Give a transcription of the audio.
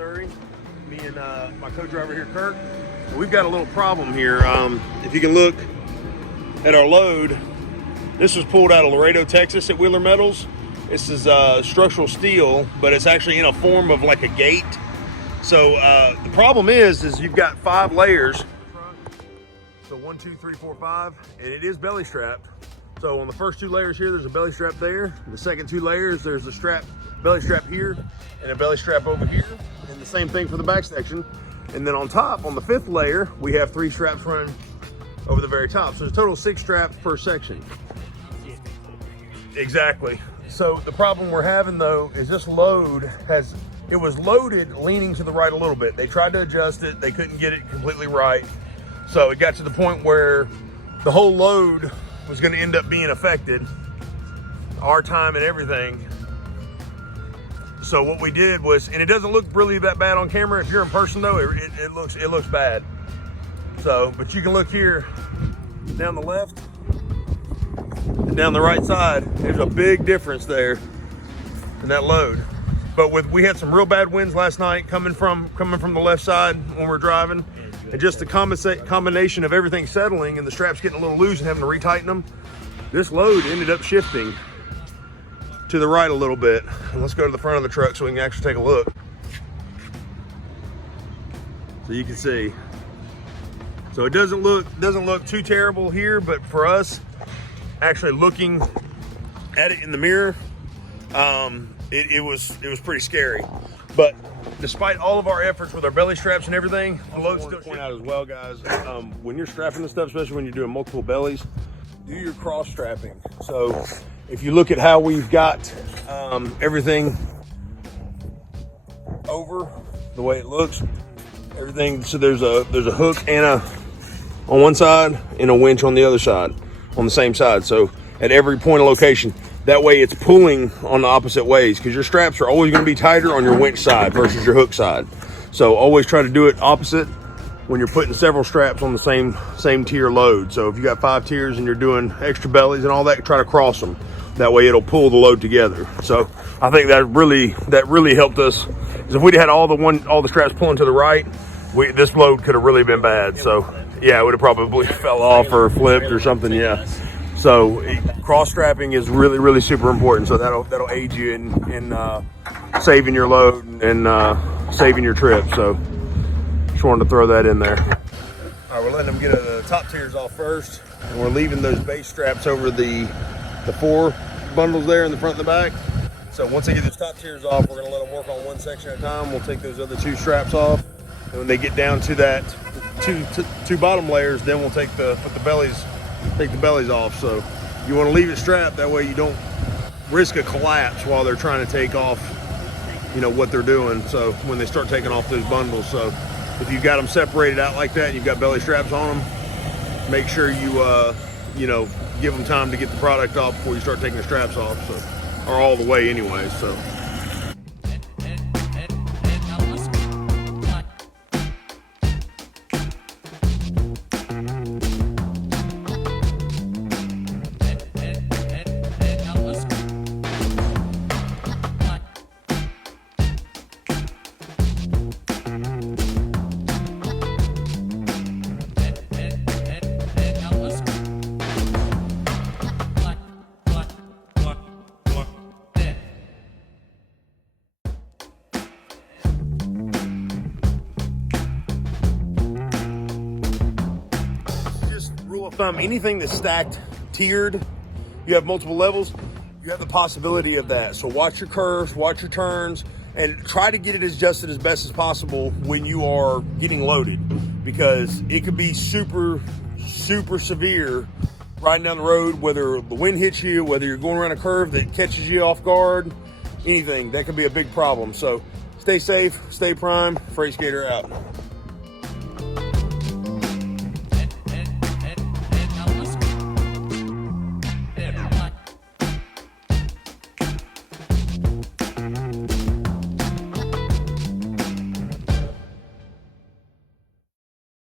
Missouri. Me and my co-driver here, Kirk. We've got a little problem here. If you can look at our load, this was pulled out of Laredo, Texas at Wheeler Metals. This is structural steel, but it's actually in a form of like a gate. So the problem is you've got 5 layers. So 1, 2, 3, 4, 5, and it is belly strapped. So on the first 2 layers here, there's a belly strap there. The second 2 layers, there's a belly strap here, and a belly strap over here, and the same thing for the back section. And then on top, on the 5th layer, we have 3 straps running over the very top. So there's a total of 6 straps per section. Exactly. So the problem we're having though is this load it was loaded leaning to the right a little bit. They tried to adjust it, they couldn't get it completely right. So it got to the point where the whole load was going to end up being affected, our time and everything. So what we did was, and it doesn't look really that bad on camera. If you're in person though, it looks bad. So, but you can look here down the left and down the right side. There's a big difference there in that load. But we had some real bad winds last night coming from the left side when we're driving. And just the combination of everything settling and the straps getting a little loose and having to retighten them, this load ended up shifting to the right a little bit. And let's go to the front of the truck so we can actually take a look. So you can see. So it doesn't look too terrible here, but for us, actually looking at it in the mirror, it was pretty scary. But despite all of our efforts with our belly straps and everything, the load still point out as well, guys. When you're strapping this stuff, especially when you're doing multiple bellies, do your cross strapping. So if you look at how we've got everything over the way it looks, everything. So there's a hook and on one side and a winch on the other side, on the same side. So at every point of location. That way it's pulling on the opposite ways, because your straps are always going to be tighter on your winch side versus your hook side. So always try to do it opposite when you're putting several straps on the same tier load. So if you got 5 tiers and you're doing extra bellies and all that, try to cross them. That way it'll pull the load together. So I think that really helped us. Because if we'd had all the straps pulling to the right, this load could have really been bad. So yeah, it would have probably fell off or flipped or something. Yeah. So cross strapping is really super important. So that'll aid you in saving your load and saving your trip. So just wanted to throw that in there. All right, we're letting them get the top tiers off first, and we're leaving those base straps over the 4 bundles there in the front and the back. So once they get those top tiers off, we're gonna let them work on one section at a time. We'll take those other 2 straps off, and when they get down to that two bottom layers, then we'll take the bellies off. So you want to leave it strapped, that way you don't risk a collapse while they're trying to take off, what they're doing. So when they start taking off those bundles, so if you've got them separated out like that and you've got belly straps on them, make sure you give them time to get the product off before you start taking the straps off, so, or all the way anyway. So rule of thumb, anything that's stacked, tiered, you have multiple levels, you have the possibility of that. So watch your curves, watch your turns, and try to get it adjusted as best as possible when you are getting loaded, because it could be super severe riding down the road, whether the wind hits you, whether you're going around a curve that catches you off guard, anything, that could be a big problem. So stay safe, stay prime, Freight Skater out.